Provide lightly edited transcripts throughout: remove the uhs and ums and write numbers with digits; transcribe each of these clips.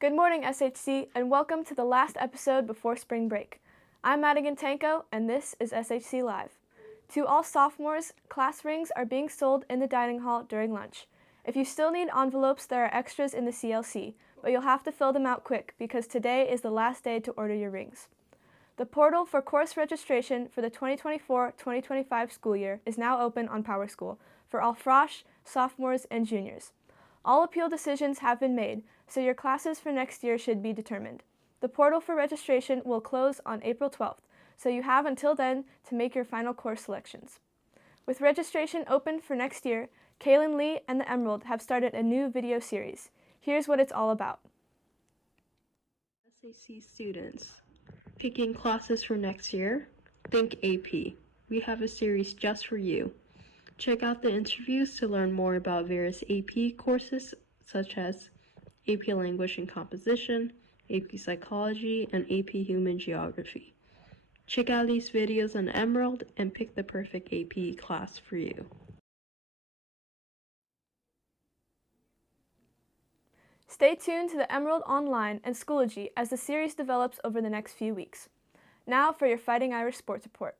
Good morning, SHC, and welcome to the last episode before spring break. I'm Madigan Tanko, and this is SHC Live. To all sophomores, class rings are being sold in the dining hall during lunch. If you still need envelopes, there are extras in the CLC, but you'll have to fill them out quick because today is the last day to order your rings. The portal for course registration for the 2024-2025 school year is now open on PowerSchool for all frosh, sophomores, and juniors. All appeal decisions have been made, so your classes for next year should be determined. The portal for registration will close on April 12th, so you have until then to make your final course selections. With registration open for next year, Kaylin Lee and the Emerald have started a new video series. Here's what it's all about. SAC students picking classes for next year, think AP. We have a series just for you. Check out the interviews to learn more about various AP courses such as AP Language and Composition, AP Psychology, and AP Human Geography. Check out these videos on Emerald and pick the perfect AP class for you. Stay tuned to the Emerald Online and Schoology as the series develops over the next few weeks. Now for your Fighting Irish Sports Report.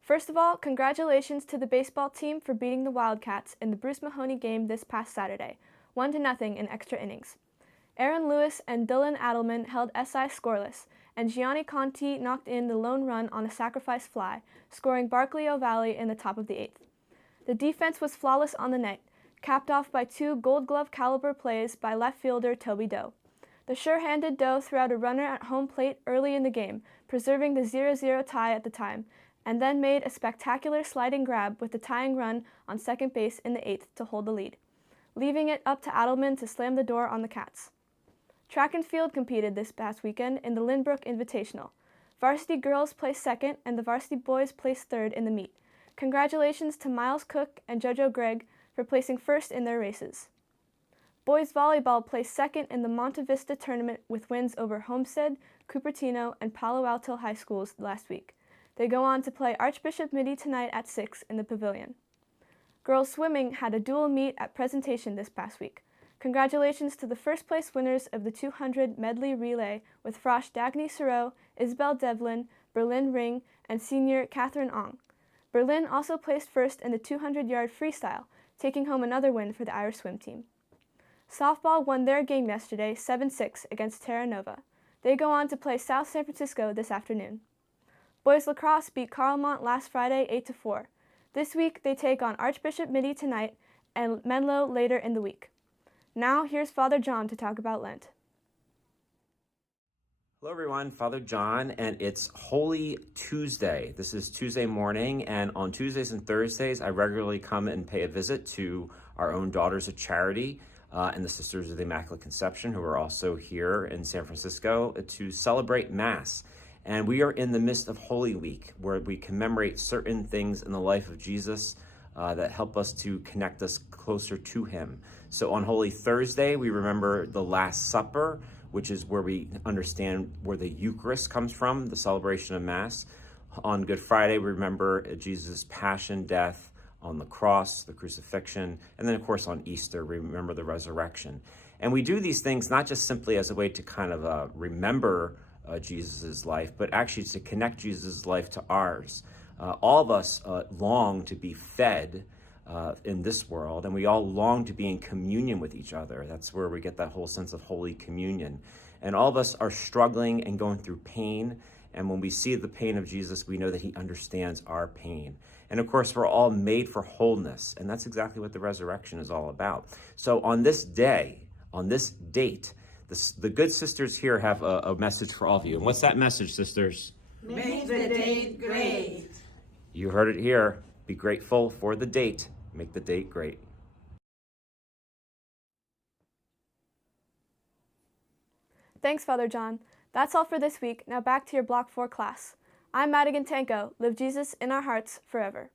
First of all, congratulations to the baseball team for beating the Wildcats in the Bruce Mahoney game this past Saturday, 1-0 in extra innings. Aaron Lewis and Dylan Adelman held SI scoreless, and Gianni Conti knocked in the lone run on a sacrifice fly, scoring Barkley O'Valley in the top of the 8th. The defense was flawless on the night, capped off by 2 Gold Glove caliber plays by left fielder Toby Doe. The sure-handed Doe threw out a runner at home plate early in the game, preserving the 0-0 tie at the time, and then made a spectacular sliding grab with the tying run on second base in the 8th to hold the lead, leaving it up to Adelman to slam the door on the Cats. Track and field competed this past weekend in the Lynbrook Invitational. Varsity girls placed second and the varsity boys placed third in the meet. Congratulations to Miles Cook and JoJo Gregg for placing first in their races. Boys volleyball placed second in the Monte Vista tournament with wins over Homestead, Cupertino, and Palo Alto high schools last week. They go on to play Archbishop Mitty tonight at 6 in the pavilion. Girls swimming had a dual meet at presentation this past week. Congratulations to the first place winners of the 200 medley relay with frosh Dagny Sereau, Isabel Devlin, Berlin Ring, and senior Catherine Ong. Berlin also placed first in the 200-yard freestyle, taking home another win for the Irish swim team. Softball won their game yesterday 7-6 against Terra Nova. They go on to play South San Francisco this afternoon. Boys lacrosse beat Carlmont last Friday 8-4. This week they take on Archbishop Mitty tonight and Menlo later in the week. Now here's Father John to talk about Lent. Hello everyone, Father John, and it's Holy Tuesday. This is Tuesday morning, and on Tuesdays and Thursdays I regularly come and pay a visit to our own Daughters of Charity and the Sisters of the Immaculate Conception, who are also here in San Francisco to celebrate Mass. And we are in the midst of Holy Week, where we commemorate certain things in the life of Jesus that help us to connect us closer to him. So on Holy Thursday, we remember the Last Supper, which is where we understand where the Eucharist comes from, the celebration of Mass. On Good Friday, we remember Jesus' passion, death on the cross, the crucifixion, and then of course on Easter, we remember the resurrection. And we do these things not just simply as a way to kind of remember Jesus' life, but actually to connect Jesus' life to ours. All of us long to be fed in this world, and we all long to be in communion with each other. That's where we get that whole sense of Holy Communion. And all of us are struggling and going through pain, and when we see the pain of Jesus, we know that he understands our pain. And of course, we're all made for wholeness, and that's exactly what the resurrection is all about. So on this day, on this date, the good sisters here have a message for all of you. And what's that message, sisters? Make the date great. You heard it here. Be grateful for the date. Make the date great. Thanks, Father John. That's all for this week. Now back to your Block 4 class. I'm Madigan Tanko. Live Jesus in our hearts forever.